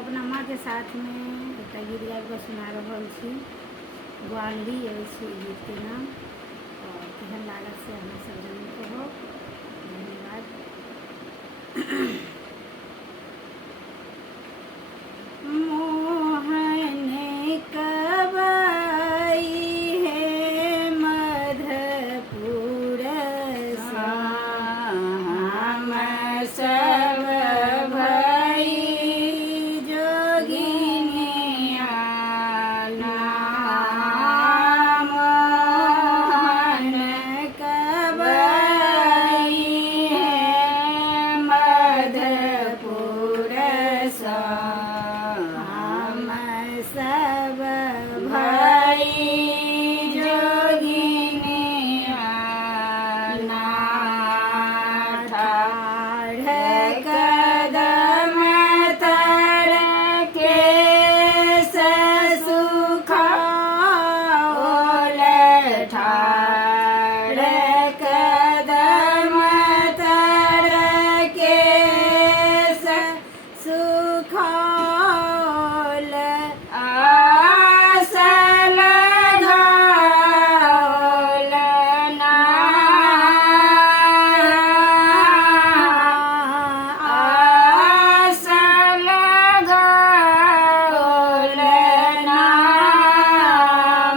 अपना माँ के साथ में एक गीत गाबि कऽ सुना रहल छी। ग्वाली अछि गीत के नाम। और केहन लागत से अहाँ सब जरूर कहब। धन्यवाद। मोहन कवई है मधुपुर सा, हम सब भई जोगिनिया नाम। मोहन कवई है मधुपुर सा, हम सब भई जोगिनिया नाथ। ठाढ़ कदम तर के सुखाओल, ठाढ़ कदम तर के सुखाओल, आस लगाओल ना, आस लगाओल ना।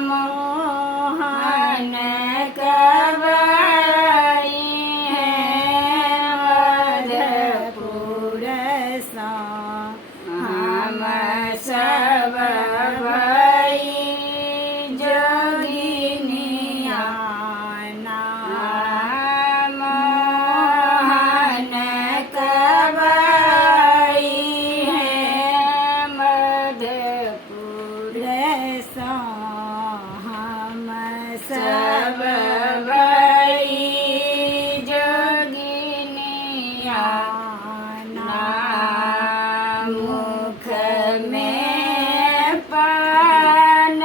मोहन कवई है मधुपुर सा, हम सब भई जोगिनिया नाम। मोहन कवई है मधुपुर सा, हम सब भई जोगिनिया नाम। मुख में पान,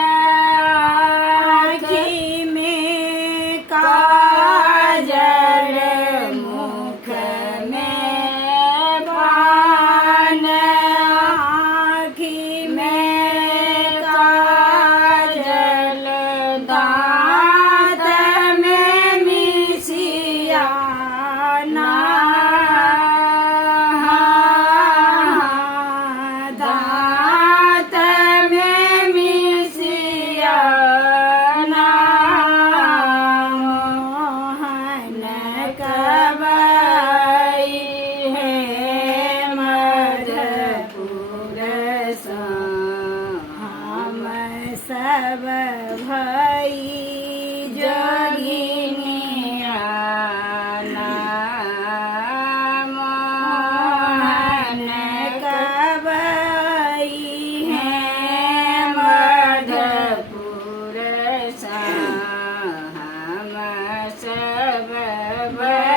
आँखि में काजल, मुख में पान, आँखि में काजल, दाँत में मिसिया ना, दाँत में मिसिया ना। मोहन कवई है मधुपुर सा, हम सब भई जोगिनिया नाम। मोहन कवई है मधुपुर सा, हम सब भई